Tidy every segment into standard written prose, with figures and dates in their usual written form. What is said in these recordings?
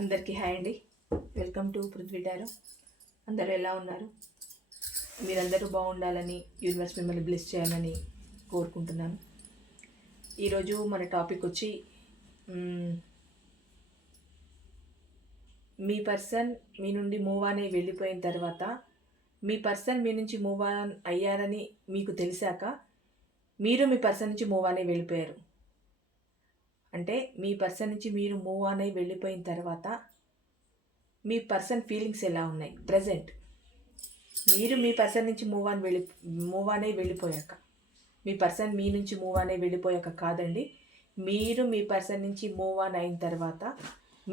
అందరికీ హాయ్ అండి. Welcome to Prithvi tarot. అందరూ ఎలా ఉన్నారు? మీరందరూ బాగుండాలని, యూనివర్స్ మిమ్మల్ని బ్లెస్ చేయాలని కోరుకుంటున్నాను. ఈరోజు మన టాపిక్ వచ్చి మీ పర్సన్ మీ నుండి మూవ్ ఆన్ అయి వెళ్ళిపోయిన తర్వాత, మీ పర్సన్ మీ నుంచి మూవ్ ఆన్ అయ్యారని మీకు తెలిసాక మీరు మీ పర్సన్ నుంచి మూవ్ ఆన్ అయి వెళ్ళిపోయారు. అంటే మీ పర్సన్ నుంచి మీరు మూవ్ ఆన్ అయి వెళ్ళిపోయిన తర్వాత మీ పర్సన్ ఫీలింగ్స్ ఎలా ఉన్నాయి ప్రజెంట్? మీరు మీ పర్సన్ నుంచి మూవ్ ఆన్ అయి వెళ్ళిపోయాక, మీ పర్సన్ మీ నుంచి మూవ్ ఆన్ అయి వెళ్ళిపోయాక కాదండి, మీరు మీ పర్సన్ నుంచి మూవ్ ఆన్ అయిన తర్వాత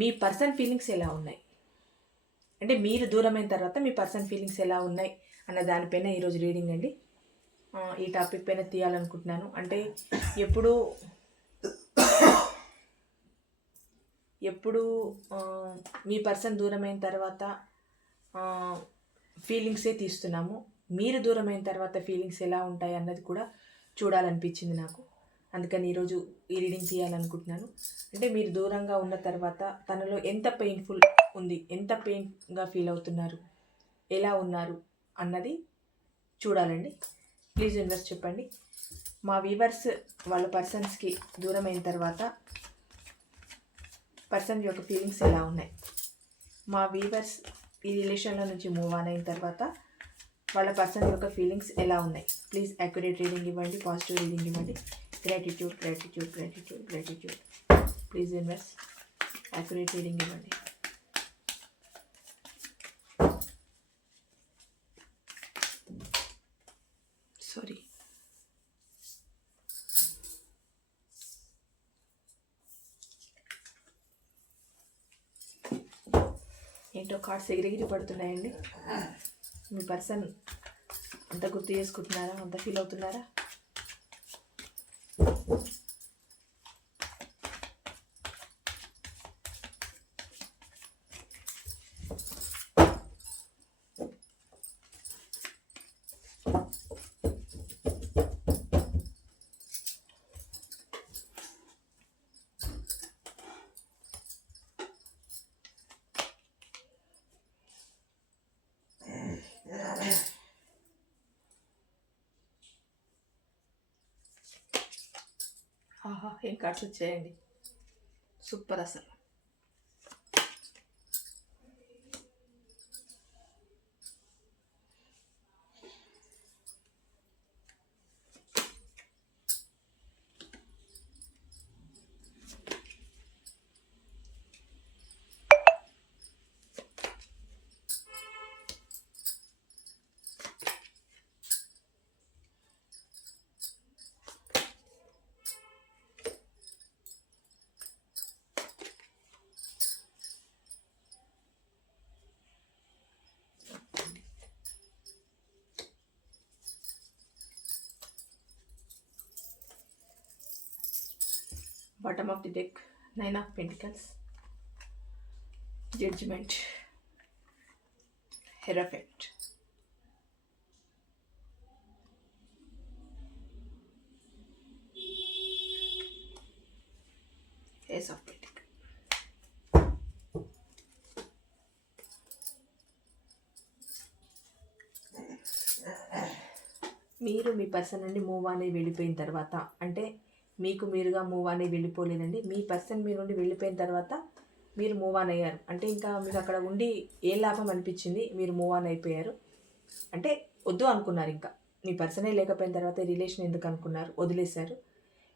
మీ పర్సన్ ఫీలింగ్స్ ఎలా ఉన్నాయి, అంటే మీరు దూరమైన తర్వాత మీ పర్సన్ ఫీలింగ్స్ ఎలా ఉన్నాయి అన్న దానిపైన ఈరోజు రీడింగ్ అండి. ఈ టాపిక్ పైన తీయాలనుకుంటున్నాను. అంటే ఎప్పుడు మీ పర్సన్ దూరమైన తర్వాత ఫీలింగ్సే తీస్తున్నాము. మీరు దూరమైన తర్వాత ఫీలింగ్స్ ఎలా ఉంటాయి అన్నది కూడా చూడాలనిపించింది నాకు. అందుకని ఈరోజు ఈ రీడింగ్ తీయాలనుకుంటున్నాను. అంటే మీరు దూరంగా ఉన్న తర్వాత తనలో ఎంత పెయిన్ఫుల్ ఉంది, ఎంత పెయిన్గా ఫీల్ అవుతున్నారు, ఎలా ఉన్నారు అన్నది చూడాలండి. ప్లీజ్ యూనివర్స్ చెప్పండి. మా వ్యూవర్స్ వాళ్ళ పర్సన్స్కి దూరమైన తర్వాత పర్సన్ యొక్క ఫీలింగ్స్ ఎలా ఉన్నాయి, మా వీవర్స్ ఈ రిలేషన్లో నుంచి మూవ్ ఆన్ అయిన తర్వాత వాళ్ళ పర్సన్ యొక్క ఫీలింగ్స్ ఎలా ఉన్నాయి. ప్లీజ్ యాక్యురేట్ రీడింగ్ ఇవ్వండి, పాజిటివ్ రీడింగ్ ఇవ్వండి. Gratitude gratitude gratitude gratitude. Please universe accurate reading ఇవ్వండి. సారీ, ఏంటో కార్డ్స్ ఎగిరెగిరి పడుతున్నాయండి. మీ పర్సన్ అంత గుర్తు చేసుకుంటున్నారా, అంత ఫీల్ అవుతున్నారా? ఆహా, ఏం కార్డ్స్ వచ్చాయండి, సూపర్ అసలు. Bottom of the deck, 9 of Pentacles, Judgment, Hierophant, Ace of Pentacles. మీరు మీ పర్సన్ నుండి మూవ్ ఆన్ అయి వెళ్ళిపోయిన తర్వాత, అంటే మీకు మీరుగా మూవ్ ఆన్ అయి వెళ్ళిపోలేదండి, మీ పర్సన్ మీ నుండి వెళ్ళిపోయిన తర్వాత మీరు మూవ్ ఆన్ అయ్యారు. అంటే ఇంకా మీకు అక్కడ ఉండి ఏ లాభం అనిపించింది, మీరు మూవ్ ఆన్ అయిపోయారు. అంటే వద్దు అనుకున్నారు, ఇంకా మీ పర్సనే లేకపోయిన తర్వాత రిలేషన్ ఎందుకు అనుకున్నారు, వదిలేశారు.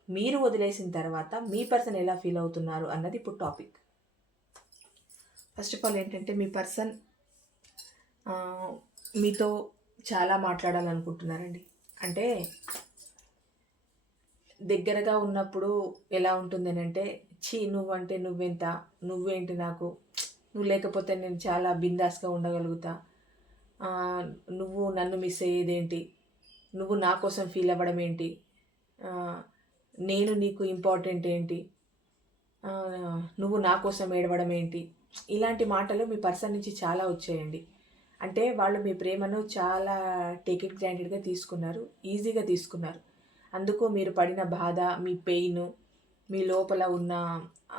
మీరు వదిలేసిన తర్వాత మీ పర్సన్ ఎలా ఫీల్ అవుతున్నారు అన్నది ఇప్పుడు టాపిక్. ఫస్ట్ ఆఫ్ ఆల్ ఏంటంటే, మీ పర్సన్ మీతో చాలా మాట్లాడాలనుకుంటున్నారండి. అంటే దగ్గరగా ఉన్నప్పుడు ఎలా ఉంటుంది అని అంటే, నువ్వంటే నువ్వెంత, నువ్వేంటి నాకు, నువ్వు లేకపోతే నేను చాలా బిందాస్గా ఉండగలుగుతా, నువ్వు నన్ను మిస్ అయ్యేదేంటి, నువ్వు నా కోసం ఫీల్ అవ్వడం ఏంటి, నేను నీకు ఇంపార్టెంట్ ఏంటి, నువ్వు నా కోసం ఏడవడం ఏంటి, ఇలాంటి మాటలు మీ పర్సన్ నుంచి చాలా వచ్చాయండి. అంటే వాళ్ళు మీ ప్రేమను చాలా టేక్ ఇట్ గ్రాంటెడ్గా తీసుకున్నారు, ఈజీగా తీసుకున్నారు. అందుకు మీరు పడిన బాధ, మీ పెయిన్, మీ లోపల ఉన్న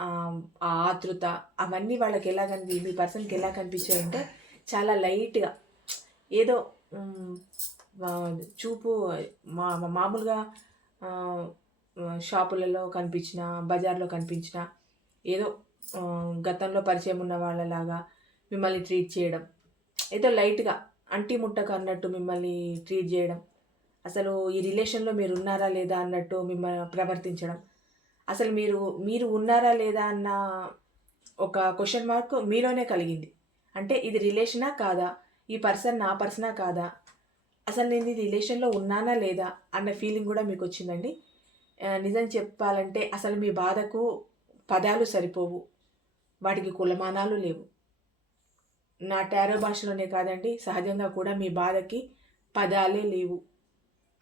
ఆ ఆతృత అవన్నీ వాళ్ళకి ఎలా మీ పర్సన్కి ఎలా కనిపించాయంటే చాలా లైట్గా ఏదో చూపు మామూలుగా షాపులలో కనిపించిన, బజార్లో కనిపించిన ఏదో గతంలో పరిచయం ఉన్న వాళ్ళలాగా మిమ్మల్ని ట్రీట్ చేయడం, ఏదో లైట్గా అంటి ముట్టకు అన్నట్టు మిమ్మల్ని ట్రీట్ చేయడం, అసలు ఈ రిలేషన్లో మీరు ఉన్నారా లేదా అన్నట్టు మిమ్మల్ని ప్రవర్తించడం, అసలు మీరు ఉన్నారా లేదా అన్న ఒక క్వశ్చన్ మార్క్ మీలోనే కలిగింది. అంటే ఇది రిలేషనా కాదా, ఈ పర్సన్ నా పర్సనా కాదా, అసలు నేను ఈ రిలేషన్లో ఉన్నానా లేదా అన్న ఫీలింగ్ కూడా మీకు వచ్చిందండి. నిజం చెప్పాలంటే అసలు మీ బాధకు పదాలు సరిపోవు, వాటికి కులమానాలు లేవు. నా టారో భాషలోనే కాదండి, సహజంగా కూడా మీ బాధకి పదాలే లేవు.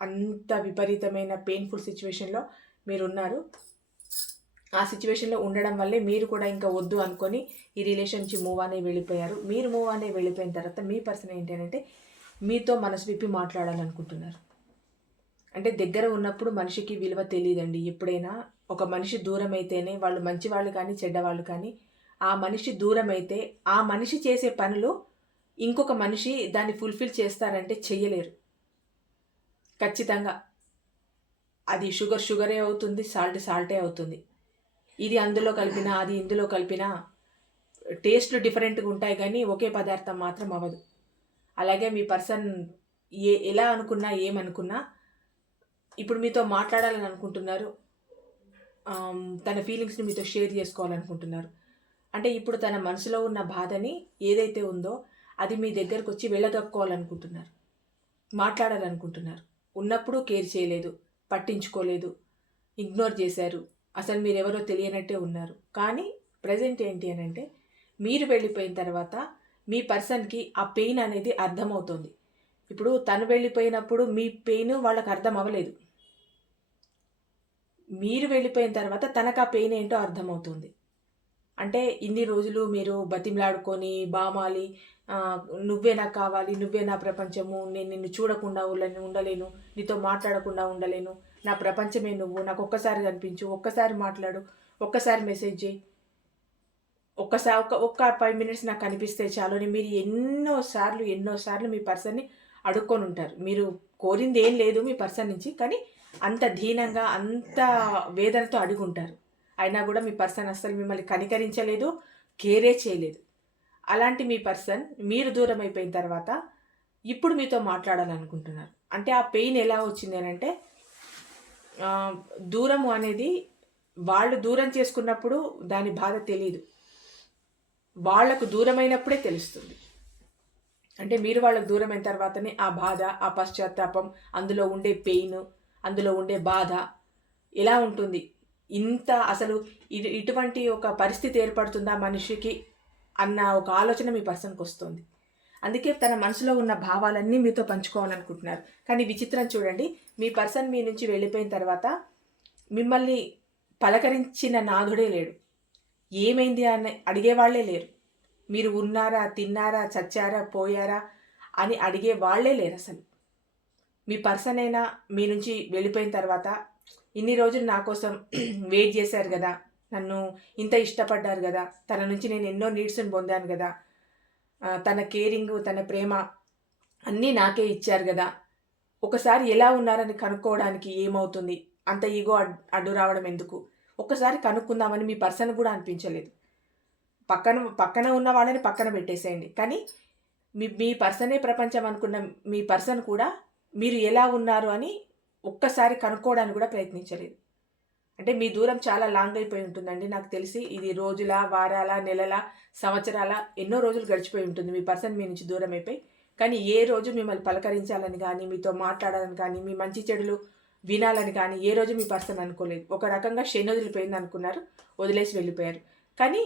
అంత విపరీతమైన పెయిన్ఫుల్ సిచ్యువేషన్లో మీరున్నారు. ఆ సిచ్యువేషన్లో ఉండడం వల్లే మీరు కూడా ఇంకా వద్దు అనుకొని ఈ రిలేషన్ నుంచి మూవ్ అనే వెళ్ళిపోయారు. మీరు మూవ్ అనే వెళ్ళిపోయిన తర్వాత మీ పర్సన్ ఏంటి అంటే మీతో మనసు విప్పి మాట్లాడాలనుకుంటున్నారు. అంటే దగ్గర ఉన్నప్పుడు మనిషికి విలువ తెలియదండి. ఎప్పుడైనా ఒక మనిషి దూరం అయితేనే, వాళ్ళు మంచివాళ్ళు కానీ చెడ్డవాళ్ళు కానీ, ఆ మనిషి దూరం అయితే ఆ మనిషి చేసే పనులు ఇంకొక మనిషి దాన్ని ఫుల్ఫిల్ చేస్తారంటే చెయ్యలేరు. ఖచ్చితంగా అది షుగరే అవుతుంది, సాల్టే అవుతుంది. ఇది అందులో కలిపినా అది ఇందులో కలిపినా టేస్ట్లు డిఫరెంట్గా ఉంటాయి కానీ ఒకే పదార్థం మాత్రం అవ్వదు. అలాగే మీ పర్సన్ ఎలా అనుకున్నా ఏమనుకున్నా ఇప్పుడు మీతో మాట్లాడాలని అనుకుంటున్నారు. తన ఫీలింగ్స్ని మీతో షేర్ చేసుకోవాలనుకుంటున్నారు. అంటే ఇప్పుడు తన మనసులో ఉన్న బాధని ఏదైతే ఉందో అది మీ దగ్గరకు వచ్చి వెళ్ళగక్కోవాలనుకుంటున్నారు, మాట్లాడాలనుకుంటున్నారు. ఉన్నప్పుడు కేర్ చేయలేదు, పట్టించుకోలేదు, ఇగ్నోర్ చేశారు, అసలు మీరెవరో తెలియనట్టే ఉన్నారు. కానీ ప్రజెంట్ ఏంటి అని అంటే మీరు వెళ్ళిపోయిన తర్వాత మీ పర్సన్కి ఆ పెయిన్ అనేది అర్థమవుతుంది. ఇప్పుడు తను వెళ్ళిపోయినప్పుడు మీ పెయిన్ వాళ్ళకి అర్థం అవ్వలేదు. మీరు వెళ్ళిపోయిన తర్వాత తనకు ఆ పెయిన్ ఏంటో అర్థమవుతుంది. అంటే ఇన్ని రోజులు మీరు బతిమలాడుకొని బామాలి, నువ్వే నాకు కావాలి, నువ్వే నా ప్రపంచము, నేను నిన్ను చూడకుండా ఉండలేను, నీతో మాట్లాడకుండా ఉండలేను, నా ప్రపంచమే నువ్వు, నాకు ఒక్కసారి కనిపించు, ఒక్కసారి మాట్లాడు, ఒక్కసారి మెసేజ్ చేయి, ఒక్క 5 మినిట్స్ నాకు కనిపిస్తే చాలు అని మీరు ఎన్నోసార్లు మీ పర్సన్ని అడుక్కొని ఉంటారు. మీరు కోరింది ఏం లేదు మీ పర్సన్ నుంచి, కానీ అంత దీనంగా అంత వేదనతో అడుగుంటారు. అయినా కూడా మీ పర్సన్ అస్సలు మిమ్మల్ని కనికరించలేదు, కేరే చేయలేదు. అలాంటి మీ పర్సన్ మీరు దూరం అయిపోయిన తర్వాత ఇప్పుడు మీతో మాట్లాడాలనుకుంటున్నారు. అంటే ఆ పెయిన్ ఎలా వచ్చింది అని అంటే దూరము అనేది వాళ్ళు దూరం చేసుకున్నప్పుడు దాని బాధ తెలియదు, వాళ్లకు దూరమైనప్పుడే తెలుస్తుంది. అంటే మీరు వాళ్ళకు దూరమైన తర్వాతనే ఆ బాధ, ఆ పశ్చాత్తాపం, అందులో ఉండే పెయిన్, అందులో ఉండే బాధ ఎలా ఉంటుంది, ఇంత అసలు ఇటువంటి ఒక పరిస్థితి ఏర్పడుతుందా మనిషికి అన్న ఒక ఆలోచన మీ పర్సన్కి వస్తుంది. అందుకే తన మనసులో ఉన్న భావాలన్నీ మీతో పంచుకోవాలనుకుంటున్నారు. కానీ విచిత్రం చూడండి, మీ పర్సన్ మీ నుంచి వెళ్ళిపోయిన తర్వాత మిమ్మల్ని పలకరించిన నాథుడే లేడు, ఏమైంది అని అడిగేవాళ్లే లేరు. మీరు ఉన్నారా, తిన్నారా, చచ్చారా, పోయారా అని అడిగే వాళ్లే లేరు అసలు. మీ పర్సన్ అయినా మీ నుంచి వెళ్ళిపోయిన తర్వాత ఇన్ని రోజులు నా కోసం వెయిట్ చేశారు కదా, నన్ను ఇంత ఇష్టపడ్డారు కదా, తన నుంచి నేను ఎన్నో నీడ్స్ని పొందాను కదా, తన కేరింగ్, తన ప్రేమ అన్నీ నాకే ఇచ్చారు కదా, ఒకసారి ఎలా ఉన్నారని కనుక్కోవడానికి ఏమవుతుంది, అంత ఈగో అడ్డు రావడం ఎందుకు, ఒక్కసారి కనుక్కుందామని మీ పర్సన్ కూడా అనిపించలేదు. పక్కన ఉన్న వాళ్ళని పక్కన పెట్టేసేయండి, కానీ మీ పర్సనే ప్రపంచం అనుకున్న మీ పర్సన్ కూడా మీరు ఎలా ఉన్నారు అని ఒక్కసారి కనుక్కోవడానికి కూడా ప్రయత్నించలేదు. అంటే మీ దూరం చాలా లాంగ్ అయిపోయి ఉంటుందండి. నాకు తెలిసి ఇది రోజుల, వారాల, నెలల, సంవత్సరాల, ఎన్నో రోజులు గడిచిపోయి ఉంటుంది మీ పర్సన్ మీ నుంచి దూరం అయిపోయి. కానీ ఏ రోజు మిమ్మల్ని పలకరించాలని కానీ, మీతో మాట్లాడాలని కానీ, మీ మంచి చెడులు వినాలని కానీ ఏ రోజు మీ పర్సన్ అనుకోలేదు. ఒక రకంగా శని వదిలిపోయింది అనుకున్నారు, వదిలేసి వెళ్ళిపోయారు. కానీ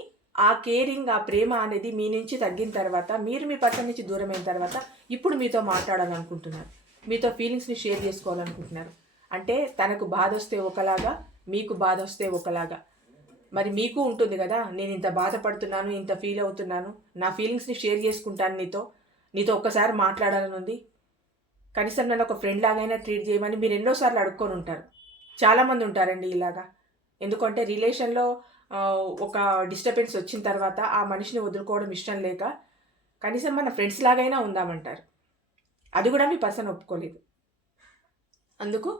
ఆ కేరింగ్, ఆ ప్రేమ అనేది మీ నుంచి తగ్గిన తర్వాత, మీరు మీ పర్సన్ నుంచి దూరమైన తర్వాత ఇప్పుడు మీతో మాట్లాడాలనుకుంటున్నారు, మీతో ఫీలింగ్స్ని షేర్ చేసుకోవాలనుకుంటున్నారు. అంటే తనకు బాధ వస్తే ఒకలాగా, మీకు బాధ వస్తే ఒకలాగా. మరి మీకు ఉంటుంది కదా, నేను ఇంత బాధపడుతున్నాను, ఇంత ఫీల్ అవుతున్నాను, నా ఫీలింగ్స్ని షేర్ చేసుకుంటాను, నీతో ఒక్కసారి మాట్లాడాలని ఉంది, కనీసం నన్ను ఒక ఫ్రెండ్ లాగైనా ట్రీట్ చేయమని మీరు ఎన్నోసార్లు అడుక్కొని ఉంటారు. చాలామంది ఉంటారండి ఇలాగా. ఎందుకంటే రిలేషన్లో ఒక డిస్టర్బెన్స్ వచ్చిన తర్వాత ఆ మనిషిని వదులుకోవడం ఇష్టం లేక కనీసం మన ఫ్రెండ్స్ లాగైనా ఉందామంటారు. అది కూడా మీ పర్సన్ ఒప్పుకోలేదు. అందుకు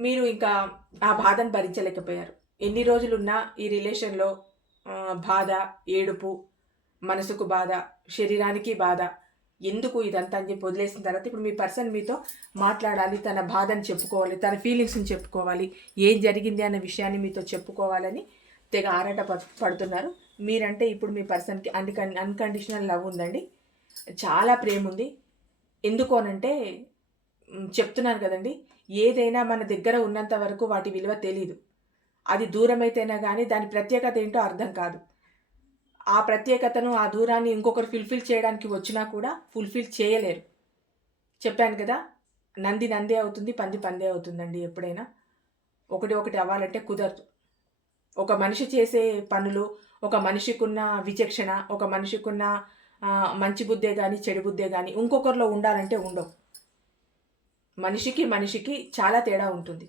మీరు ఇంకా ఆ బాధను భరించలేకపోయారు. ఎన్ని రోజులున్నా ఈ రిలేషన్‌లో బాధ, ఏడుపు, మనసుకు బాధ, శరీరానికి బాధ, ఎందుకు ఇదంతా అని చెప్పి వదిలేసిన తర్వాత ఇప్పుడు మీ పర్సన్ మీతో మాట్లాడాలి, తన బాధని చెప్పుకోవాలి, తన ఫీలింగ్స్‌ని చెప్పుకోవాలి, ఏం జరిగింది అన్న విషయాన్ని మీతో చెప్పుకోవాలని తెగ ఆరాట పడుతున్నారు. మీరంటే ఇప్పుడు మీ పర్సన్‌కి అన్‌కండిషనల్ లవ్ ఉందండి. చాలా ప్రేమ ఉంది. ఎందుకు అనంటే చెప్తున్నాను కదండి, ఏదైనా మన దగ్గర ఉన్నంత వరకు వాటి విలువ తెలీదు. అది దూరమైతేనే కానీ దాని ప్రత్యేకత ఏంటో అర్థం కాదు. ఆ ప్రత్యేకతను, ఆ దూరాన్ని ఇంకొకరు ఫుల్ఫిల్ చేయడానికి వచ్చినా కూడా ఫుల్ఫిల్ చేయలేరు. చెప్పాను కదా, నంది నందే అవుతుంది, పంది పందే అవుతుందండి ఎప్పుడైనా. ఒకటి ఒకటి అవ్వాలంటే కుదరదు. ఒక మనిషి చేసే పనులు, ఒక మనిషికున్న విచక్షణ, ఒక మనిషికున్న మంచి బుద్ధే కానీ చెడు బుద్ధే కానీ ఇంకొకరిలో ఉండాలంటే ఉండవు. మనిషికి మనిషికి చాలా తేడా ఉంటుంది.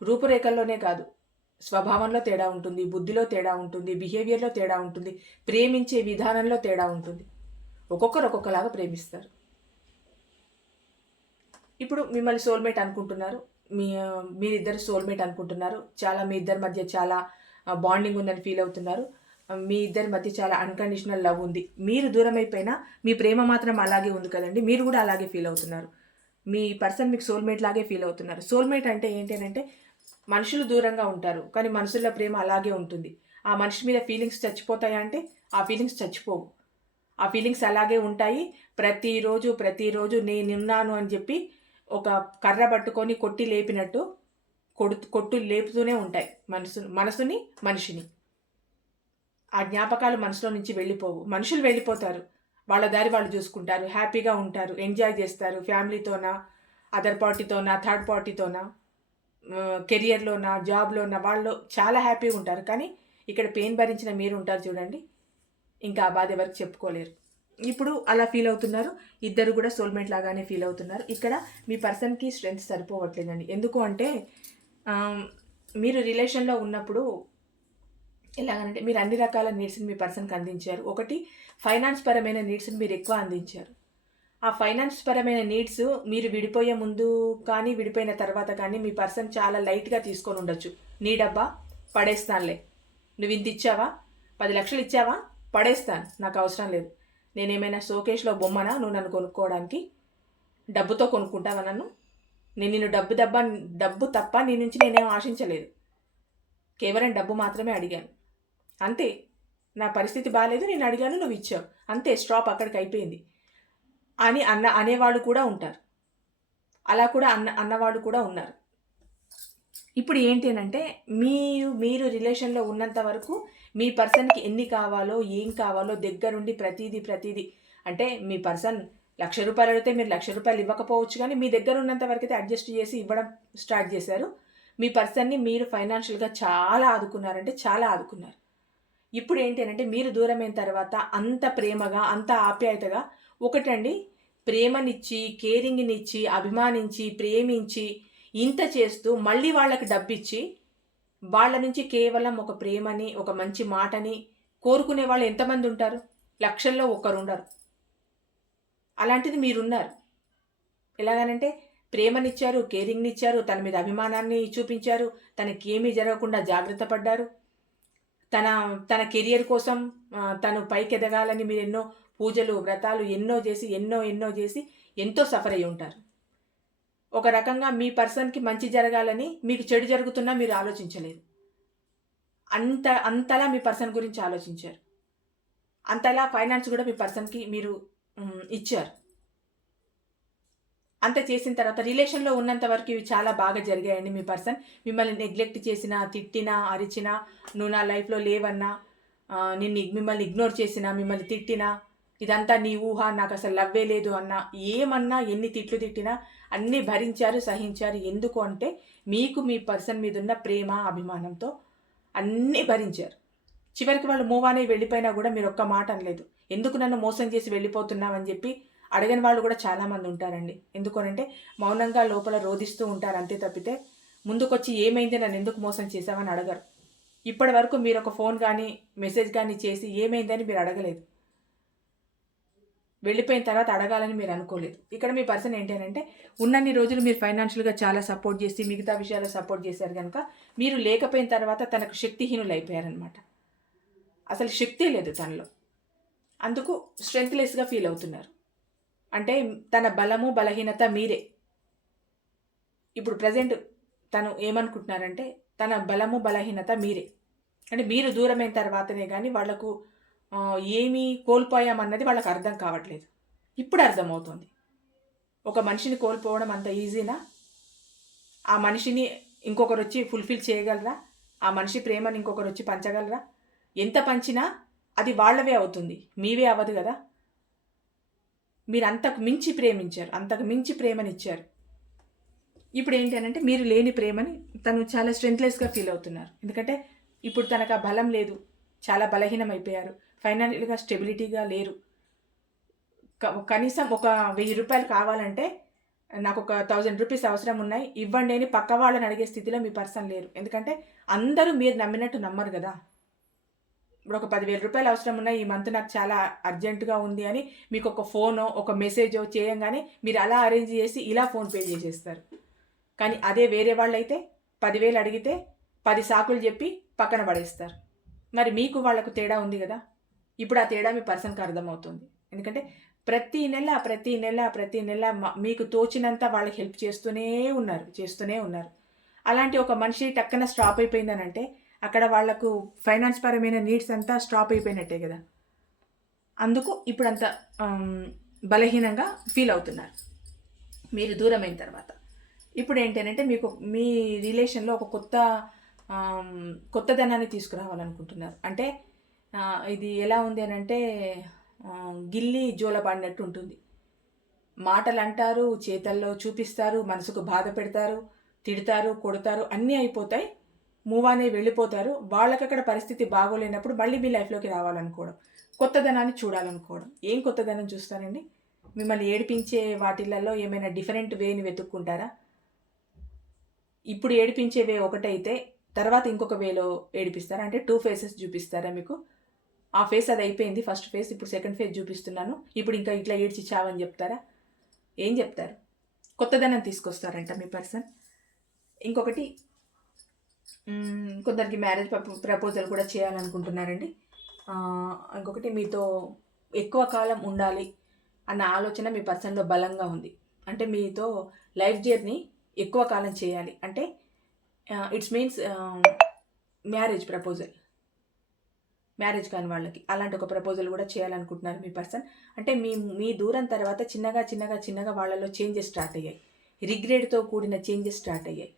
రూపురేఖల్లోనే కాదు, స్వభావంలో తేడా ఉంటుంది, బుద్ధిలో తేడా ఉంటుంది, బిహేవియర్లో తేడా ఉంటుంది, ప్రేమించే విధానంలో తేడా ఉంటుంది. ఒక్కొక్కరు ఒక్కొక్కలాగా ప్రేమిస్తారు. ఇప్పుడు మిమ్మల్ని సోల్మేట్ అనుకుంటున్నారు. మీరిద్దరు సోల్మేట్ అనుకుంటున్నారు. మీ ఇద్దరి మధ్య చాలా బాండింగ్ ఉందని ఫీల్ అవుతున్నారు. మీ ఇద్దరి మధ్య చాలా అన్‌కండిషనల్ లవ్ ఉంది. మీరు దూరమైపోయినా మీ ప్రేమ మాత్రం అలాగే ఉంది కదండీ! మీరు కూడా అలాగే ఫీల్ అవుతున్నారు. మీ పర్సన్ మీకు సోల్మేట్ లాగే ఫీల్ అవుతున్నారు. సోల్మేట్ అంటే ఏంటి అనంటే మనుషులు దూరంగా ఉంటారు, కానీ మనసుల్లో ప్రేమ అలాగే ఉంటుంది. ఆ మనిషి మీద ఫీలింగ్స్ చచ్చిపోతాయా అంటే ఆ ఫీలింగ్స్ చచ్చిపోవు. ఆ ఫీలింగ్స్ అలాగే ఉంటాయి. ప్రతిరోజు నేనున్నాను అని చెప్పి ఒక కర్ర పట్టుకొని కొట్టి లేపినట్టు కొట్టు లేపుతూనే ఉంటాయి మనసుని, మనిషిని. ఆ జ్ఞాపకాలు మనసులో నుంచి వెళ్ళిపోవు. మనుషులు వెళ్ళిపోతారు. వాళ్ళ దారి వాళ్ళు చూసుకుంటారు, హ్యాపీగా ఉంటారు, ఎంజాయ్ చేస్తారు. ఫ్యామిలీతోనా, అదర్ పార్టీతోనా, థర్డ్ పార్టీతోనా, కెరియర్‌లోనా, జాబ్‌లోనా వాళ్ళు చాలా హ్యాపీగా ఉంటారు. కానీ ఇక్కడ పెయిన్ భరించిన మీరు ఉంటారు చూడండి, ఇంకా ఆ బాధ ఎవరికి చెప్పుకోలేరు. ఇప్పుడు అలా ఫీల్ అవుతున్నారు. ఇద్దరు కూడా సోల్మేట్ లాగానే ఫీల్ అవుతున్నారు. ఇక్కడ మీ పర్సన్‌కి స్ట్రెంగ్త్ సరిపోవట్లేదండి. ఎందుకు అంటే మీరు రిలేషన్‌లో ఉన్నప్పుడు ఎలాగనంటే మీరు అన్ని రకాల నీడ్స్‌ని మీ పర్సన్‌కి అందించారు. ఒకటి ఫైనాన్స్ పరమైన నీడ్స్‌ని మీరు ఎక్కువ అందించారు. ఆ ఫైనాన్స్ పరమైన నీడ్స్ మీరు విడిపోయే ముందు కానీ, విడిపోయిన తర్వాత కానీ మీ పర్సన్ చాలా లైట్‌గా తీసుకొని ఉండొచ్చు. నీ డబ్బా పడేస్తానులే. నువ్వు ఇంత ఇచ్చావా? 10 లక్షలు ఇచ్చావా? పడేస్తాను. నాకు అవసరం లేదు. నేనేమైనా షోకేస్‌లో బొమ్మనా నువ్వు నన్ను కొనుక్కోవడానికి? డబ్బుతో కొనుక్కుంటావా నన్ను? నేను నిన్ను డబ్బు తప్ప నీ నుంచి నేనేం ఆశించలేదు. కేవలం డబ్బు మాత్రమే అడిగాను. అంతే. నా పరిస్థితి బాలేదు, నేను అడిగాను, నువ్వు ఇచ్చావు. అంతే, స్టాప్, అక్కడికి అయిపోయింది అని అనేవాళ్ళు కూడా ఉంటారు. అలా కూడా అన్నవాళ్ళు కూడా ఉన్నారు. ఇప్పుడు ఏంటి అనంటే మీరు రిలేషన్‌లో ఉన్నంత వరకు మీ పర్సన్‌కి ఎన్ని కావాలో, ఏం కావాలో దగ్గరుండి ప్రతీది అంటే మీ పర్సన్ రూ. 1,00,000 అడిగితే మీరు రూ. 1,00,000 ఇవ్వకపోవచ్చు, కానీ మీ దగ్గర ఉన్నంత వరకైతే అడ్జస్ట్ చేసి ఇవ్వడం స్టార్ట్ చేశారు. మీ పర్సన్‌ని మీరు ఫైనాన్షియల్‌గా చాలా ఆదుకున్నారంటే చాలా ఆదుకున్నారు. ఇప్పుడు ఏంటి అనంటే మీరు దూరమైన తర్వాత అంత ప్రేమగా, అంత ఆప్యాయతగా ఒకటండి, ప్రేమనిచ్చి, కేరింగ్‌నిచ్చి, అభిమానించి, ప్రేమించి, ఇంత చేస్తూ మళ్ళీ వాళ్ళకి డబ్బిచ్చి, వాళ్ళ నుంచి కేవలం ఒక ప్రేమని, ఒక మంచి మాటని కోరుకునే వాళ్ళు ఎంతమంది ఉంటారు? లక్షల్లో ఒకరుండరు. అలాంటిది మీరున్నారు. ఎలాగనంటే ప్రేమనిచ్చారు, కేరింగ్‌నిచ్చారు, తన మీద అభిమానాన్ని చూపించారు, తనకేమీ జరగకుండా జాగ్రత్త పడ్డారు. తన కెరియర్ కోసం తను పైకెదగాలని మీరెన్నో పూజలు, వ్రతాలు ఎన్నో చేసి ఎంతో సఫర్ అయ్యి ఉంటారు. ఒక రకంగా మీ పర్సన్‌కి మంచి జరగాలని మీకు చెడు జరుగుతున్నా మీరు ఆలోచించలేదు. అంతలా మీ పర్సన్ గురించి ఆలోచించారు. అంతలా ఫైనాన్స్ కూడా మీ పర్సన్‌కి మీరు ఇచ్చారు. అంత చేసిన తర్వాత రిలేషన్‌లో ఉన్నంత వరకు ఇవి చాలా బాగా జరిగాయండి. మీ పర్సన్ మిమ్మల్ని నెగ్లెక్ట్ చేసినా, తిట్టినా, అరిచినా, నువ్వు నా లైఫ్‌లో లేవన్నా, మిమ్మల్ని ఇగ్నోర్ చేసినా, మిమ్మల్ని తిట్టినా, ఇదంతా నీ ఊహ, నాకసలు లవ్వే లేదు అన్నా, ఏమన్నా, ఎన్ని తిట్లు తిట్టినా అన్నీ భరించారు, సహించారు. ఎందుకు అంటే మీకు మీ పర్సన్ మీదున్న ప్రేమ, అభిమానంతో అన్నీ భరించారు. చివరికి వాళ్ళు మూవ్ ఆన్ అయ్యి వెళ్ళిపోయినా కూడా మీరు ఒక్క మాట అనలేదు. ఎందుకు నన్ను మోసం చేసి వెళ్ళిపోతున్నావని చెప్పి అడగని వాళ్ళు కూడా చాలామంది ఉంటారండి. ఎందుకనంటే మౌనంగా లోపల రోధిస్తూ ఉంటారు అంతే తప్పితే ముందుకొచ్చి ఏమైంది, నన్ను ఎందుకు మోసం చేశావని అడగరు. ఇప్పటి వరకు మీరు ఒక ఫోన్ కానీ మెసేజ్ కానీ చేసి ఏమైందని మీరు అడగలేదు. వెళ్ళిపోయిన తర్వాత అడగాలని మీరు అనుకోలేదు. ఇక్కడ మీ పర్సన్ ఏంటంటే ఉన్నన్ని రోజులు మీరు ఫైనాన్షియల్గా చాలా సపోర్ట్ చేసి మిగతా విషయాల్లో సపోర్ట్ చేశారు కనుక మీరు లేకపోయిన తర్వాత తనకు శక్తిహీనులు అయిపోయారనమాట. అసలు శక్తి లేదు తనలో. అందుకు స్ట్రెంగ్త్లెస్గా ఫీల్ అవుతున్నారు. అంటే తన బలము బలహీనత మీరే. ఇప్పుడు ప్రజెంట్ తను ఏమనుకుంటున్నారంటే తన బలము బలహీనత మీరే. అంటే మీరు దూరమైన తర్వాతనే కానీ వాళ్లకు ఏమి కోల్పోయామన్నది వాళ్ళకి అర్థం కావట్లేదు. ఇప్పుడు అర్థమవుతుంది. ఒక మనిషిని కోల్పోవడం అంత ఈజీనా? ఆ మనిషిని ఇంకొకరు వచ్చి ఫుల్ఫిల్ చేయగలరా? ఆ మనిషి ప్రేమని ఇంకొకరు వచ్చి పంచగలరా? ఎంత పంచినా అది వాళ్ళవే అవుతుంది, మీవే అవ్వదు కదా. మీరు అంతకు మించి ప్రేమించారు, అంతకు మించి ప్రేమనిచ్చారు. ఇప్పుడు ఏంటి అంటే మీరు లేని ప్రేమని తను చాలా స్ట్రెంగ్త్లెస్గా ఫీల్ అవుతున్నారు. ఎందుకంటే ఇప్పుడు తనకు ఆ బలం లేదు, చాలా బలహీనం అయిపోయారు, ఫైనాన్షియల్గా స్టెబిలిటీగా లేరు. కనీసం ఒక 1000 రూపాయలు కావాలంటే నాకు ఒక 1000 రూపీస్ అవసరం ఉన్నాయి ఇవ్వండి అని పక్క వాళ్ళని అడిగే స్థితిలో మీ పర్సన్ లేరు. ఎందుకంటే అందరూ మీరు నమ్మినట్టు నమ్మరు కదా. ఇప్పుడు ఒక 10,000 రూపాయలు అవసరం ఉన్నాయి, ఈ మంత్ నాకు చాలా అర్జెంటుగా ఉంది అని మీకు ఒక ఫోనో ఒక మెసేజో చేయంగానే మీరు అలా అరేంజ్ చేసి ఇలా ఫోన్పే చేసేస్తారు. కానీ అదే వేరే వాళ్ళు అయితే 10,000 అడిగితే 10 సాకులు చెప్పి పక్కన పడేస్తారు. మరి మీకు వాళ్ళకు తేడా ఉంది కదా. ఇప్పుడు ఆ తేడా మీ పర్సన్కి అర్థమవుతుంది. ఎందుకంటే ప్రతి నెల మీకు తోచినంత వాళ్ళకి హెల్ప్ చేస్తూనే ఉన్నారు. అలాంటి ఒక మనిషి టక్కన స్టాప్ అయిపోయిందనంటే అక్కడ వాళ్లకు ఫైనాన్స్ పరమైన నీడ్స్ అంతా స్టాప్ అయిపోయినట్టే కదా. అందుకు ఇప్పుడు అంత బలహీనంగా ఫీల్ అవుతున్నారు మీరు దూరమైన తర్వాత. ఇప్పుడు ఏంటంటే మీకు మీ రిలేషన్లో ఒక కొత్తదనాన్ని తీసుకురావాలనుకుంటున్నారు. అంటే ఇది ఎలా ఉంది అని అంటే గిల్లి జోలపాడినట్టు ఉంటుంది. మాటలు అంటారు, చేతల్లో చూపిస్తారు, మనసుకు బాధ పెడతారు, తిడతారు, కొడతారు, అన్నీ అయిపోతాయి, మూవ్ అనే వెళ్ళిపోతారు. వాళ్ళకి అక్కడ పరిస్థితి బాగోలేనప్పుడు మళ్ళీ మీ లైఫ్లోకి రావాలనుకోవడం, కొత్తదనాన్ని చూడాలనుకోవడం. ఏం కొత్తదనం చూస్తారండి? మిమ్మల్ని ఏడిపించే వాటిలలో ఏమైనా డిఫరెంట్ వేని వెతుక్కుంటారా? ఇప్పుడు ఏడిపించే వే ఒకటైతే తర్వాత ఇంకొక వేలో ఏడిపిస్తారా? అంటే 2 ఫేసెస్ చూపిస్తారా మీకు? ఆ ఫేస్ అది అయిపోయింది, ఫస్ట్ ఫేస్, ఇప్పుడు సెకండ్ ఫేస్ చూపిస్తున్నాను, ఇప్పుడు ఇంకా ఇట్లా ఏడ్చి చావని చెప్తారా? ఏం చెప్తారు? కొత్తదనం తీసుకొస్తారంట మీ పర్సన్. ఇంకొకటి కొందరికి మ్యారేజ్ ప్రపోజల్ కూడా చేయాలనుకుంటున్నారండి. ఇంకొకటి మీతో ఎక్కువ కాలం ఉండాలి అన్న ఆలోచన మీ పర్సన్లో బలంగా ఉంది. అంటే మీతో లైఫ్ జర్నీ ఎక్కువ కాలం చేయాలి అంటే ఇట్స్ మీన్స్ మ్యారేజ్ కాని వాళ్ళకి అలాంటి ఒక ప్రపోజల్ కూడా చేయాలనుకుంటున్నారు మీ పర్సన్. అంటే మీ దూరం తర్వాత చిన్నగా వాళ్ళలో చేంజెస్ స్టార్ట్ అయ్యాయి, రిగ్రెట్తో కూడిన చేంజెస్ స్టార్ట్ అయ్యాయి.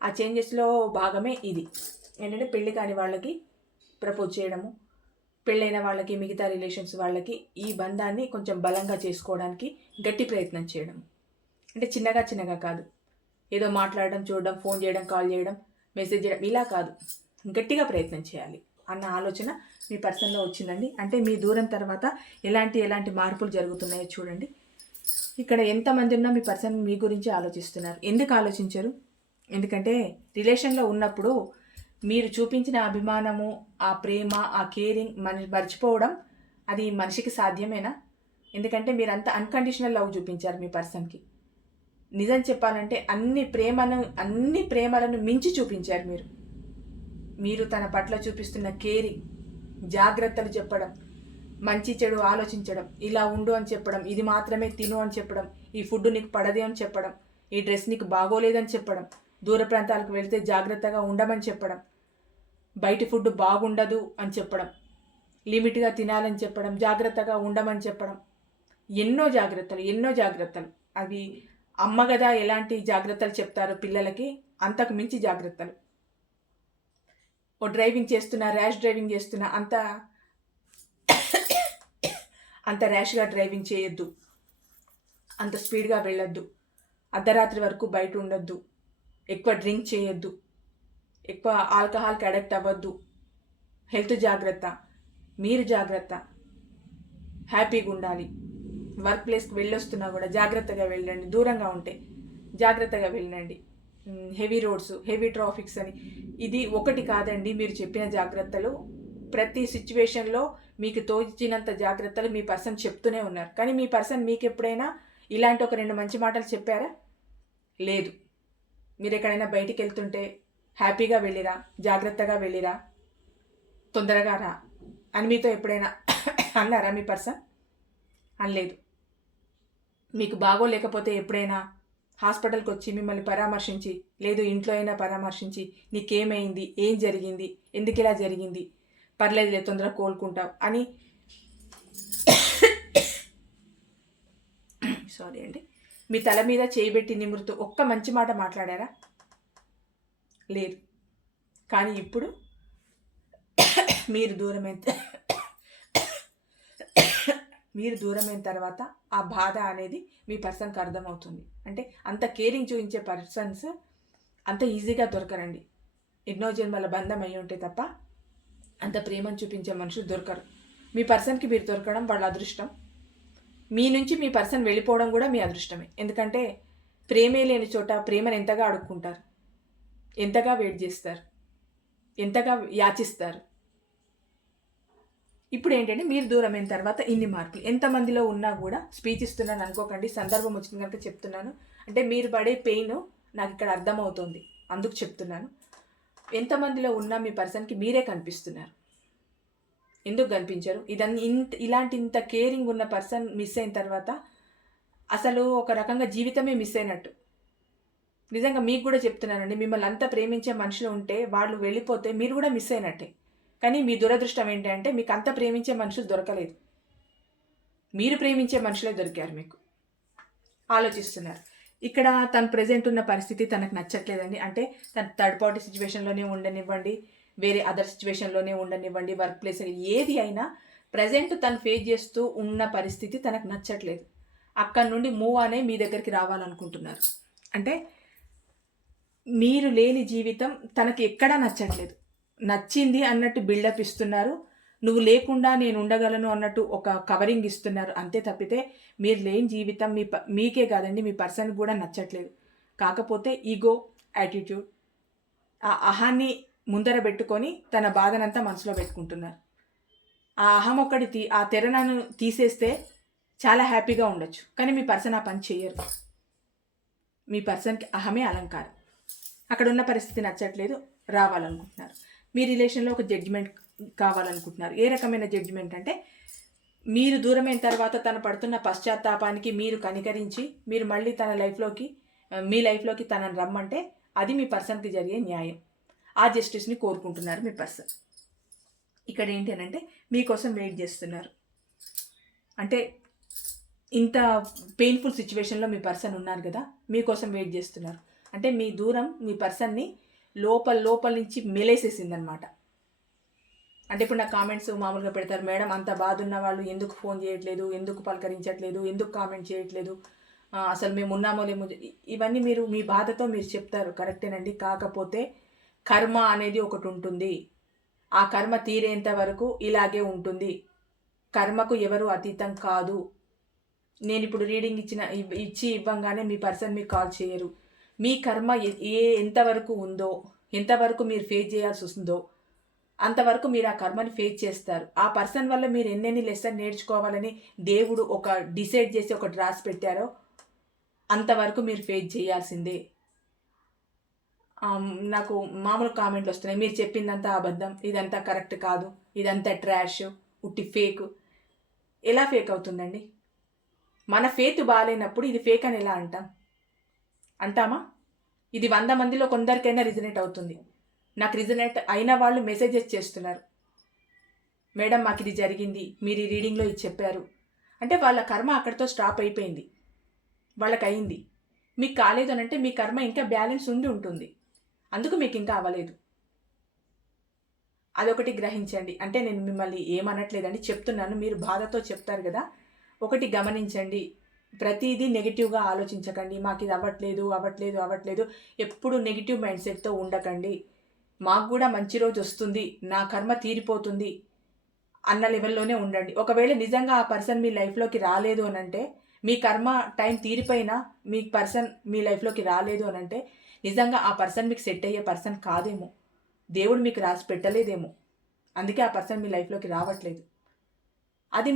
ఆ చేంజెస్లో భాగమే ఇది. ఏంటంటే పెళ్ళి కాని వాళ్ళకి ప్రపోజ్ చేయడము, పెళ్ళైన వాళ్ళకి మిగతా రిలేషన్స్ వాళ్ళకి ఈ బంధాన్ని కొంచెం బలంగా చేసుకోవడానికి గట్టి ప్రయత్నం చేయడం. అంటే చిన్నగా కాదు, ఏదో మాట్లాడడం, చూడడం, ఫోన్ చేయడం, కాల్ చేయడం, మెసేజ్ చేయడం, ఇలా కాదు, గట్టిగా ప్రయత్నం చేయాలి అన్న ఆలోచన మీ పర్సన్లో వచ్చిందండి. అంటే మీ దూరం తర్వాత ఎలాంటి మార్పులు జరుగుతున్నాయో చూడండి. ఇక్కడ ఎంతమంది ఉన్నా మీ పర్సన్ మీ గురించి ఆలోచిస్తున్నారు. ఎందుకు ఆలోచించరు? ఎందుకంటే రిలేషన్లో ఉన్నప్పుడు మీరు చూపించిన అభిమానము, ఆ ప్రేమ, ఆ కేరింగ్ మర్చిపోవడం అది మనిషికి సాధ్యమేనా? ఎందుకంటే మీరంతా అన్కండిషనల్ లవ్ చూపించారు మీ పర్సన్కి. నిజం చెప్పాలంటే అన్ని ప్రేమలను మించి చూపించారు మీరు తన పట్ల చూపిస్తున్న కేరింగ్, జాగ్రత్తలు చెప్పడం, మంచి చెడు ఆలోచించడం, ఇలా ఉండు అని చెప్పడం, ఇది మాత్రమే తిను అని చెప్పడం, ఈ ఫుడ్ నీకు పడదే అని చెప్పడం, ఈ డ్రెస్ నీకు బాగోలేదని చెప్పడం, దూర ప్రాంతాలకు వెళ్తే జాగ్రత్తగా ఉండమని చెప్పడం, బయటి ఫుడ్ బాగుండదు అని చెప్పడం, లిమిట్గా తినాలని చెప్పడం, జాగ్రత్తగా ఉండమని చెప్పడం, ఎన్నో జాగ్రత్తలు. అవి అమ్మ కదా ఎలాంటి జాగ్రత్తలు చెప్తారో పిల్లలకి అంతకు మించి జాగ్రత్తలు. ఓ ర్యాష్ డ్రైవింగ్ చేస్తున్నా అంత ర్యాష్గా డ్రైవింగ్ చేయొద్దు, అంత స్పీడ్గా వెళ్ళొద్దు, అర్ధరాత్రి వరకు బయట ఉండొద్దు, ఎక్కువ డ్రింక్ చేయొద్దు, ఎక్కువ ఆల్కహాల్కి అడక్ట్ అవ్వద్దు, హెల్త్ జాగ్రత్త, మీరు జాగ్రత్త, హ్యాపీగా ఉండాలి. వర్క్ ప్లేస్కి వెళ్ళొస్తున్నా కూడా జాగ్రత్తగా వెళ్ళండి, దూరంగా ఉంటే జాగ్రత్తగా వెళ్ళండి. హెవీ రోడ్స్, హెవీ ట్రాఫిక్స్ అని. ఇది ఒకటి కాదండి మీరు చెప్పిన జాగ్రత్తలు. ప్రతి సిచ్యువేషన్లో మీకు తోచినంత జాగ్రత్తలు మీ పర్సన్ చెప్తూనే ఉన్నారు. కానీ మీ పర్సన్ మీకు ఎప్పుడైనా ఇలాంటి ఒక 2 మంచి మాటలు చెప్పారా? లేదు. మీరు ఎక్కడైనా బయటికి వెళ్తుంటే హ్యాపీగా వెళ్ళిరా, జాగ్రత్తగా వెళ్ళిరా, తొందరగా రా అని మీతో ఎప్పుడైనా అన్నారా మీ పర్సన్? అనలేదు. మీకు బాగోలేకపోతే ఎప్పుడైనా హాస్పిటల్కి వచ్చి మిమ్మల్ని పరామర్శించి, లేదు ఇంట్లో అయినా పరామర్శించి, నీకేమైంది, ఏం జరిగింది, ఎందుకు ఇలా జరిగింది, పర్లేదులే తొందరగా కోలుకుంటావు అని సారీ అండి, మీ తల మీద చేయబెట్టి నిమురుతూ ఒక్క మంచి మాట మాట్లాడారా? లేదు. కానీ ఇప్పుడు మీరు దూరమైన తర్వాత ఆ బాధ అనేది మీ పర్సన్కి అర్థమవుతుంది. అంటే అంత కేరింగ్ చూపించే పర్సన్స్ అంత ఈజీగా దొరకరండి. ఎన్నో జన్మల బంధం అయి ఉంటే తప్ప అంత ప్రేమను చూపించే మనుషులు దొరకరు. మీ పర్సన్కి మీరు దొరకడం వాళ్ళ అదృష్టం. మీ నుంచి మీ పర్సన్ వెళ్ళిపోవడం కూడా మీ అదృష్టమే. ఎందుకంటే ప్రేమే లేని చోట ప్రేమను ఎంతగా అడుక్కుంటారు, ఎంతగా వెయిట్ చేస్తారు, ఎంతగా యాచిస్తారు. ఇప్పుడు ఏంటంటే మీరు దూరమైన తర్వాత ఇన్ని మార్పులు ఎంతమందిలో ఉన్నా కూడా స్పీచ్ ఇస్తున్నాను అనుకోకండి, సందర్భం వచ్చింది కనుక చెప్తున్నాను. అంటే మీరు పడే పెయిన్ నాకు ఇక్కడ అర్థమవుతుంది, అందుకు చెప్తున్నాను. ఎంతమందిలో ఉన్నా మీ పర్సన్కి మీరే కనిపిస్తున్నారు. ఎందుకు కనిపించరు? ఇలాంటి ఇంత కేరింగ్ ఉన్న పర్సన్ మిస్ అయిన తర్వాత అసలు ఒక రకంగా జీవితమే మిస్ అయినట్టు. నిజంగా మీకు కూడా చెప్తున్నానండి, మిమ్మల్ని అంతా ప్రేమించే మనుషులు ఉంటే వాళ్ళు వెళ్ళిపోతే మీరు కూడా మిస్ అయినట్టే. కానీ మీ దురదృష్టం ఏంటంటే మీకు అంత ప్రేమించే మనుషులు దొరకలేదు, మీరు ప్రేమించే మనుషులే దొరికారు. మీకు ఆలోచిస్తున్నారు. ఇక్కడ తను ప్రెజెంట్ ఉన్న పరిస్థితి తనకు నచ్చట్లేదండి. అంటే తను థర్డ్ పార్టీ సిచ్యువేషన్లోనే ఉండనివ్వండి, వేరే అదర్ సిచ్యువేషన్లోనే ఉండనివ్వండి, వర్క్ ప్లేస్ ఏది అయినా ప్రజెంట్ తను ఫేస్ చేస్తూ ఉన్న పరిస్థితి తనకు నచ్చట్లేదు. అక్కడి నుండి మూవ్ అనే మీ దగ్గరికి రావాలనుకుంటున్నారు. అంటే మీరు లేని జీవితం తనకి ఎక్కడా నచ్చట్లేదు. నచ్చింది అన్నట్టు బిల్డప్ ఇస్తున్నారు, నువ్వు లేకుండా నేను ఉండగలను అన్నట్టు ఒక కవరింగ్ ఇస్తున్నారు. అంతే తప్పితే మీరు లేని జీవితం మీకే కాదండి మీ పర్సన్కి కూడా నచ్చట్లేదు. కాకపోతే ఈగో, యాటిట్యూడ్, ఆ అహాన్ని ముందర పెట్టుకొని తన బాధనంతా మనసులో పెట్టుకుంటున్నారు. ఆ అహం ఒక్కటి ఆ తెరను తీసేస్తే చాలా హ్యాపీగా ఉండొచ్చు. కానీ మీ పర్సన్ ఆ పని చేయరు. మీ పర్సన్కి అహమే అలంకారం. అక్కడ ఉన్న పరిస్థితి నచ్చట్లేదు, రావాలనుకుంటున్నారు. మీ రిలేషన్లో ఒక జడ్జిమెంట్ కావాలనుకుంటున్నారు. ఏ రకమైన జడ్జిమెంట్ అంటే మీరు దూరమైన తర్వాత తను పడుతున్న పశ్చాత్తాపానికి మీరు కనికరించి మీరు మళ్ళీ మీ లైఫ్లోకి తనని రమ్మంటే అది మీ పర్సన్కి జరిగే న్యాయం. ఆ జస్టిస్ని కోరుకుంటున్నారు మీ పర్సన్. ఇక్కడ ఏంటి అని అంటే మీకోసం వెయిట్ చేస్తున్నారు. అంటే ఇంత పెయిన్ఫుల్ సిచ్యువేషన్లో మీ పర్సన్ ఉన్నారు కదా, మీకోసం వెయిట్ చేస్తున్నారు. అంటే మీ దూరం మీ పర్సన్ని లోపల నుంచి మెలేసేసిందనమాట. అంటే ఇప్పుడు నా కామెంట్స్ మామూలుగా పెడతారు, మేడం అంత బాధ ఉన్న వాళ్ళు ఎందుకు ఫోన్ చేయట్లేదు, ఎందుకు పలకరించట్లేదు, ఎందుకు కామెంట్ చేయట్లేదు, అసలు మేము ఉన్నామో లేమో, ఇవన్నీ మీరు మీ బాధతో మీరు చెప్తారు. కరెక్టేనండి. కాకపోతే కర్మ అనేది ఒకటి ఉంటుంది. ఆ కర్మ తీరేంత వరకు ఇలాగే ఉంటుంది. కర్మకు ఎవరు అతీతం కాదు. నేను ఇప్పుడు రీడింగ్ ఇవ్వంగానే మీ పర్సన్ మీకు కాల్ చేయరు. మీ కర్మ ఎంతవరకు ఉందో, ఎంతవరకు మీరు ఫేస్ చేయాల్సి వస్తుందో అంతవరకు మీరు ఆ కర్మని ఫేస్ చేస్తారు. ఆ పర్సన్ వల్ల మీరు ఎన్నెన్ని లెసన్ నేర్చుకోవాలని దేవుడు ఒక డిసైడ్ చేసి ఒకటి రాసి పెట్టారో అంతవరకు మీరు ఫేస్ చేయాల్సిందే. నాకు మామూలు కామెంట్లు వస్తున్నాయి, మీరు చెప్పిందంతా అబద్ధం, ఇదంతా కరెక్ట్ కాదు, ఇదంతా ట్రాష్, ఉట్టి ఫేక్. ఎలా ఫేక్ అవుతుందండి? మన ఫేత్ బాగాలేనప్పుడు ఇది ఫేక్ అని ఎలా అంటామా? ఇది 100 మందిలో కొందరికైనా రిజనేట్ అవుతుంది. నాకు రిజనేట్ అయిన వాళ్ళు మెసేజెస్ చేస్తున్నారు, మేడం మాకు ఇది జరిగింది, మీరు ఈ రీడింగ్లో ఇది చెప్పారు అంటే వాళ్ళ కర్మ అక్కడితో స్టాప్ అయిపోయింది, వాళ్ళకి అయింది. మీకు కాలేదు అని అంటే మీ కర్మ ఇంకా బ్యాలెన్స్ ఉంటుంది, అందుకు మీకు ఇంకా అవ్వలేదు. అదొకటి గ్రహించండి. అంటే నేను మిమ్మల్ని ఏమనట్లేదండి, చెప్తున్నాను. మీరు బాధతో చెప్తారు కదా, ఒకటి గమనించండి. ప్రతిదీ నెగిటివ్గా ఆలోచించకండి. మాకు ఇది అవ్వట్లేదు. ఎప్పుడు నెగిటివ్ మైండ్ సెట్తో ఉండకండి. మాకు కూడా మంచి రోజు వస్తుంది, నా కర్మ తీరిపోతుంది అన్న లెవెల్లోనే ఉండండి. ఒకవేళ నిజంగా ఆ పర్సన్ మీ లైఫ్లోకి రాలేదు అని అంటే, మీ కర్మ టైం తీరిపోయినా మీ పర్సన్ మీ లైఫ్లోకి రాలేదు అని అంటే, నిజంగా ఆ పర్సన్ మీకు సెట్ అయ్యే పర్సన్ కాదేమో, దేవుడు మీకు రాసి పెట్టలేదేమో, అందుకే ఆ పర్సన్ మీ లైఫ్లోకి రావట్లేదు. అది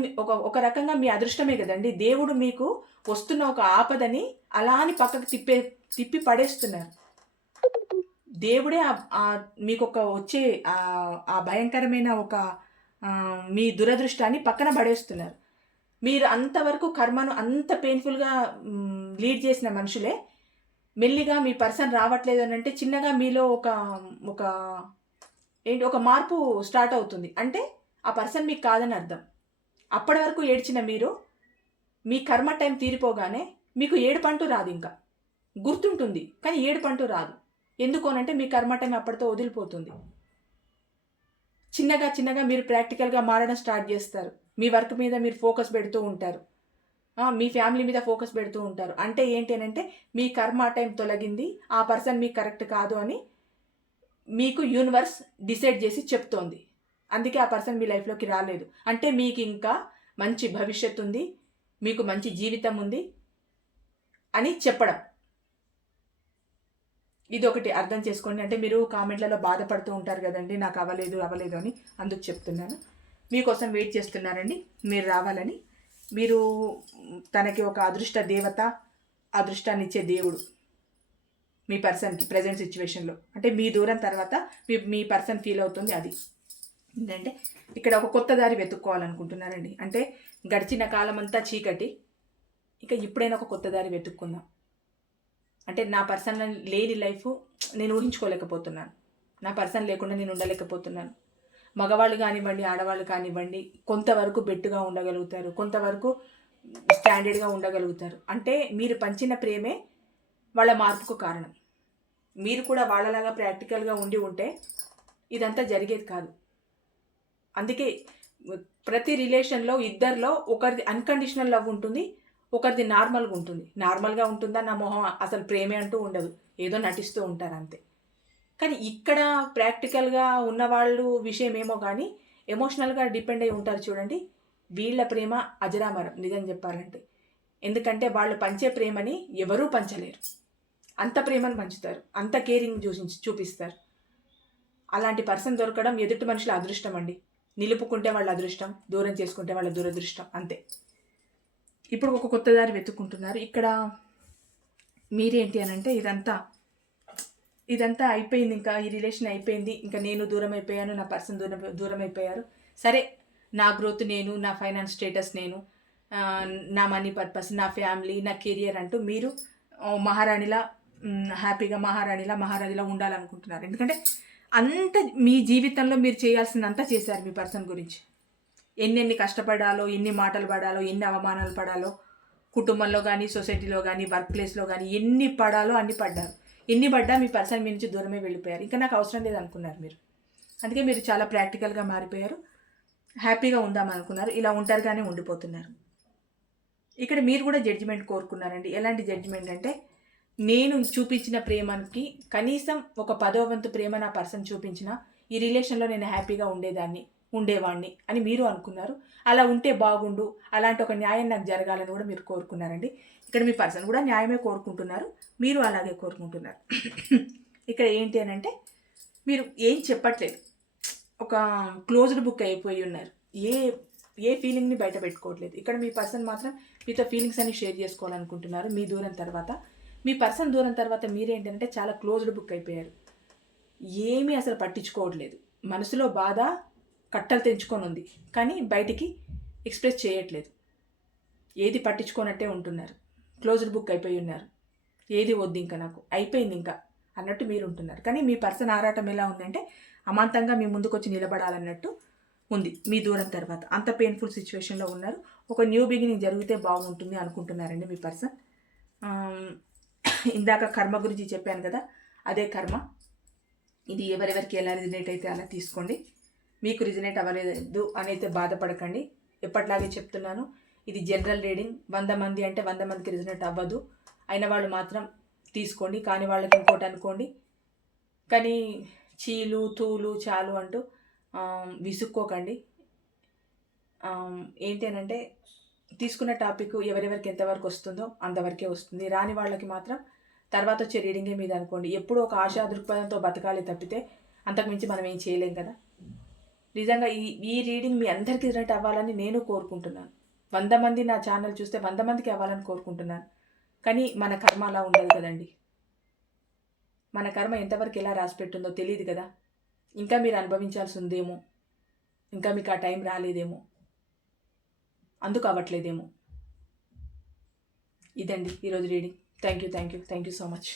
ఒక రకంగా మీ అదృష్టమే కదండి. దేవుడు మీకు వస్తున్న ఒక ఆపదని అలా అని పక్కకు తిప్పి పడేస్తున్నారు. దేవుడే మీకు ఒక వచ్చే ఆ భయంకరమైన ఒక మీ దురదృష్టాన్ని పక్కన పడేస్తున్నారు. మీరు అంతవరకు కర్మను అంత పెయిన్ఫుల్గా లీడ్ చేసిన మనుషులే మెల్లిగా మీ పర్సన్ రావట్లేదు అని అంటే చిన్నగా మీలో ఒక ఒక ఏంటి ఒక మార్పు స్టార్ట్ అవుతుంది. అంటే ఆ పర్సన్ మీకు కాదని అర్థం. అప్పటి వరకు ఏడ్చిన మీరు మీ కర్మ టైం తీరిపోగానే మీకు ఏడుపంటూ రాదు. ఇంకా గుర్తుంటుంది కానీ ఏడుపంటూ రాదు. ఎందుకోనంటే మీ కర్మ టైం అప్పటితో వదిలిపోతుంది. చిన్నగా చిన్నగా మీరు ప్రాక్టికల్గా మారడం స్టార్ట్ చేస్తారు. మీ వర్క్ మీద మీరు ఫోకస్ పెడుతూ ఉంటారు. మీ ఫ్యామిలీ మీద ఫోకస్ పెడుతూ ఉంటారు. అంటే ఏంటి అని అంటే మీ కర్మ టైం తొలగింది, ఆ పర్సన్ మీకు కరెక్ట్ కాదు అని మీకు యూనివర్స్ డిసైడ్ చేసి చెప్తోంది. అందుకే ఆ పర్సన్ మీ లైఫ్లోకి రాలేదు. అంటే మీకు ఇంకా మంచి భవిష్యత్తు ఉంది, మీకు మంచి జీవితం ఉంది అని చెప్పడం. ఇది ఒకటి అర్థం చేసుకోండి. అంటే మీరు కామెంట్లలో బాధపడుతూ ఉంటారు కదండి, నాకు అవ్వలేదు అని. అందుకు చెప్తున్నాను, మీకోసం వెయిట్ చేస్తున్నారండి మీరు రావాలని. మీరు తనకి ఒక అదృష్ట దేవత, అదృష్టాన్ని ఇచ్చే దేవుడు మీ పర్సన్కి ప్రజెంట్ సిచ్యువేషన్లో. అంటే మీ దూరం తర్వాత మీ పర్సన్ ఫీల్ అవుతుంది. అది ఏంటంటే ఇక్కడ ఒక కొత్త దారి వెతుక్కోవాలనుకుంటున్నారండి. అంటే గడిచిన కాలం అంతా చీకటి, ఇక ఇప్పుడైనా ఒక కొత్త దారి వెతుక్కుందాం. అంటే నా పర్సన్ లేని లైఫ్ నేను ఊహించుకోలేకపోతున్నాను. నా పర్సన్ లేకుండా నేను ఉండలేకపోతున్నాను. మగవాళ్ళు కానివ్వండి, ఆడవాళ్ళు కానివ్వండి, కొంతవరకు బెట్టుగా ఉండగలుగుతారు, కొంతవరకు స్టాండర్డ్గా ఉండగలుగుతారు. అంటే మీరు పంచిన ప్రేమే వాళ్ళ మార్పుకు కారణం. మీరు కూడా వాళ్ళలాగా ప్రాక్టికల్గా ఉంటే ఇదంతా జరిగేది కాదు. అందుకే ప్రతి రిలేషన్లో ఇద్దరిలో ఒకరిది అన్కండిషనల్ లవ్ ఉంటుంది, ఒకరిది నార్మల్గా ఉంటుంది. నార్మల్గా ఉంటుందా నా మొహం, అసలు ప్రేమే అంటూ ఉండదు, ఏదో నటిస్తూ ఉంటారు అంతే. కానీ ఇక్కడ ప్రాక్టికల్గా ఉన్నవాళ్ళు విషయం ఏమో కానీ ఎమోషనల్గా డిపెండ్ అయి ఉంటారు చూడండి, వీళ్ళ ప్రేమ అజరామరం నిజం చెప్పాలంటే. ఎందుకంటే వాళ్ళు పంచే ప్రేమని ఎవరూ పంచలేరు. అంత ప్రేమను పంచుతారు, అంత కేరింగ్ చూపిస్తారు. అలాంటి పర్సన్ దొరకడం ఎదుటి మనుషుల అదృష్టం అండి. నిలుపుకుంటే వాళ్ళ అదృష్టం, దూరం చేసుకుంటే వాళ్ళ దురదృష్టం అంతే. ఇప్పుడు ఒక కొత్త దారి వెతుక్కుంటున్నారు. ఇక్కడ మీరేంటి అని అంటే ఇదంతా అయిపోయింది, ఇంకా ఈ రిలేషన్ అయిపోయింది, ఇంకా నేను దూరం అయిపోయాను, నా పర్సన్ దూరం అయిపోయారు. సరే, నా గ్రోత్ నేను, నా ఫైనాన్స్ స్టేటస్ నేను, నా మనీ పర్పస్, నా ఫ్యామిలీ, నా కెరియర్ అంటూ మీరు మహారాణిలా హ్యాపీగా మహారాణిలా ఉండాలనుకుంటున్నారు. ఎందుకంటే అంత మీ జీవితంలో మీరు చేయాల్సిందంతా చేశారు మీ పర్సన్ గురించి. ఎన్నెన్ని కష్టపడాలో, ఎన్ని మాటలు పడాలో, ఎన్ని అవమానాలు పడాలో, కుటుంబంలో కానీ, సొసైటీలో కానీ, వర్క్ ప్లేస్లో కానీ ఎన్ని పడాలో అన్ని పడ్డారు. ఎన్ని పడ్డా మీ పర్సన్ మీ నుంచి దూరమే వెళ్ళిపోయారు. ఇంకా నాకు అవసరం లేదు అనుకున్నారు మీరు. అందుకే మీరు చాలా ప్రాక్టికల్గా మారిపోయారు, హ్యాపీగా ఉందామనుకున్నారు, ఇలా ఒంటరిగానే ఉండిపోతున్నారు. ఇక్కడ మీరు కూడా జడ్జిమెంట్ కోరుకున్నారండి. ఎలాంటి జడ్జిమెంట్ అంటే, నేను చూపించిన ప్రేమకి కనీసం ఒక 10వ వంతు ప్రేమ నా పర్సన్ చూపించిన ఈ రిలేషన్లో నేను హ్యాపీగా ఉండేవాడిని అని మీరు అనుకున్నారు. అలా ఉంటే బాగుండు, అలాంటి ఒక న్యాయం నాకు జరగాలని కూడా మీరు కోరుకున్నారండి. ఇక్కడ మీ పర్సన్ కూడా న్యాయమే కోరుకుంటున్నారు, మీరు అలాగే కోరుకుంటున్నారు. ఇక్కడ ఏంటి అని అంటే మీరు ఏం చెప్పట్లేదు, ఒక క్లోజ్డ్ బుక్ అయిపోయి ఉన్నారు. ఏ ఫీలింగ్ని బయట పెట్టుకోవట్లేదు. ఇక్కడ మీ పర్సన్ మాత్రం మీతో ఫీలింగ్స్ అన్ని షేర్ చేసుకోవాలనుకుంటున్నారు. మీ దూరం తర్వాత, మీ పర్సన్ దూరం తర్వాత మీరేంటంటే చాలా క్లోజ్డ్ బుక్ అయిపోయారు. ఏమీ అసలు పట్టించుకోవట్లేదు. మనసులో బాధ కట్టలు తెంచుకొని ఉంది, కానీ బయటికి ఎక్స్ప్రెస్ చేయట్లేదు. ఏది పట్టించుకోనట్టే ఉంటున్నారు. క్లోజ్డ్ బుక్ అయిపోయి ఉన్నారు. ఏది వద్దు ఇంకా నాకు, అయిపోయింది ఇంకా అన్నట్టు మీరు ఉంటున్నారు. కానీ మీ పర్సన్ ఆరాటం ఎలా ఉందంటే అమాంతంగా మీ ముందుకు వచ్చి నిలబడాలన్నట్టు ఉంది మీ దూరం తర్వాత. అంత పెయిన్ఫుల్ సిచ్యువేషన్లో ఉన్నారు. ఒక న్యూ బిగినింగ్ జరిగితే బాగుంటుంది అనుకుంటున్నారండి మీ పర్సన్. ఇందాక కర్మ గురించి చెప్పాను కదా, అదే కర్మ. ఇది ఎవరెవరికి ఎలా రిజనేట్ అయితే అలా తీసుకోండి. మీకు రిజనేట్ అవ్వలేదు అని అయితే బాధపడకండి. ఎప్పట్లాగే చెప్తున్నాను, ఇది జనరల్ రీడింగ్. 100 మంది అంటే 100 మందికి రిజనేట్ అవ్వదు. అయిన వాళ్ళు మాత్రం తీసుకోండి, కాని వాళ్ళకి ఇంకోటి అనుకోండి. కానీ చీలు తూలు చాలు అంటూ విసుక్కోకండి. ఏంటి అనంటే తీసుకున్న టాపిక్ ఎవరెవరికి ఎంతవరకు వస్తుందో అంతవరకే వస్తుంది. రాని వాళ్ళకి మాత్రం తర్వాత వచ్చే రీడింగే మీద అనుకోండి. ఎప్పుడూ ఒక ఆశా దృక్పథంతో బతకాలి తప్పితే అంతకుమించి మనం ఏం చేయలేం కదా. నిజంగా ఈ రీడింగ్ మీ అందరికీ రిలేట్ అవ్వాలని నేను కోరుకుంటున్నాను. 100 మంది నా ఛానల్ చూస్తే 100 మందికి అవ్వాలని కోరుకుంటున్నాను. కానీ మన కర్మ అలా ఉండదు కదండి. మన కర్మ ఎంతవరకు ఎలా రాసిపెట్టుందో తెలియదు కదా. ఇంకా మీరు అనుభవించాల్సి ఉందేమో, ఇంకా మీకు ఆ టైం రాలేదేమో, అందుకు అవ్వట్లేదేమో. ఇదండి ఈరోజు reading. Thank you so much.